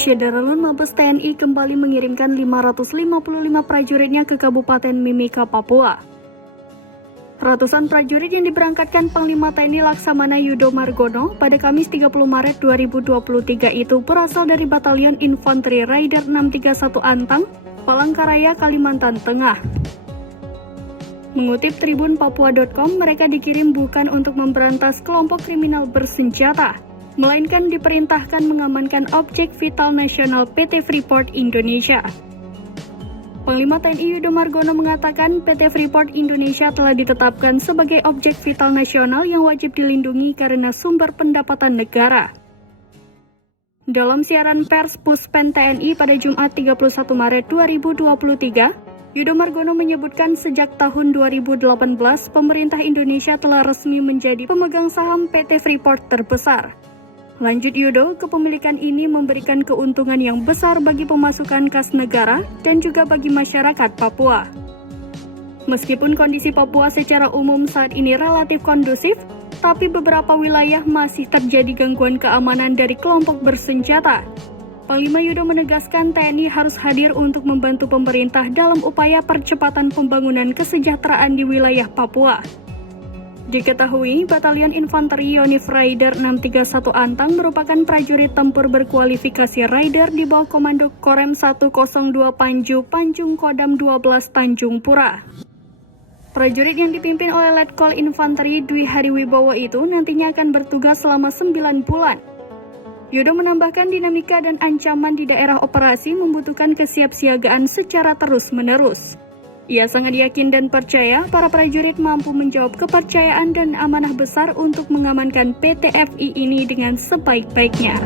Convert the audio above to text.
Syederalun Mabes TNI kembali mengirimkan 555 prajuritnya ke Kabupaten Mimika, Papua. Ratusan prajurit yang diberangkatkan Panglima TNI Laksamana Yudo Margono pada Kamis 30 Maret 2023 itu berasal dari Batalion Infanteri Raider 631 Antang, Palangkaraya, Kalimantan Tengah. Mengutip Tribun Papua.com, mereka dikirim bukan untuk memberantas kelompok kriminal bersenjata, melainkan diperintahkan mengamankan objek vital nasional PT Freeport Indonesia. Panglima TNI Yudo Margono mengatakan PT Freeport Indonesia telah ditetapkan sebagai objek vital nasional yang wajib dilindungi karena sumber pendapatan negara. Dalam siaran pers Puspen TNI pada Jumat 31 Maret 2023, Yudo Margono menyebutkan sejak tahun 2018 pemerintah Indonesia telah resmi menjadi pemegang saham PT Freeport terbesar. Lanjut Yudo, kepemilikan ini memberikan keuntungan yang besar bagi pemasukan kas negara dan juga bagi masyarakat Papua. Meskipun kondisi Papua secara umum saat ini relatif kondusif, tapi beberapa wilayah masih terjadi gangguan keamanan dari kelompok bersenjata. Panglima Yudo menegaskan TNI harus hadir untuk membantu pemerintah dalam upaya percepatan pembangunan kesejahteraan di wilayah Papua. Diketahui, Batalion Infanteri Yonif Raider 631 Antang merupakan prajurit tempur berkualifikasi Raider di bawah Komando Korem 102 Panju, Panjung Kodam 12 Tanjung Pura. Prajurit yang dipimpin oleh Letkol Infanteri Dwi Hariwibowo itu nantinya akan bertugas selama 9 bulan. Yudo menambahkan dinamika dan ancaman di daerah operasi membutuhkan kesiapsiagaan secara terus-menerus. Ia sangat yakin dan percaya para prajurit mampu menjawab kepercayaan dan amanah besar untuk mengamankan PT FI ini dengan sebaik-baiknya.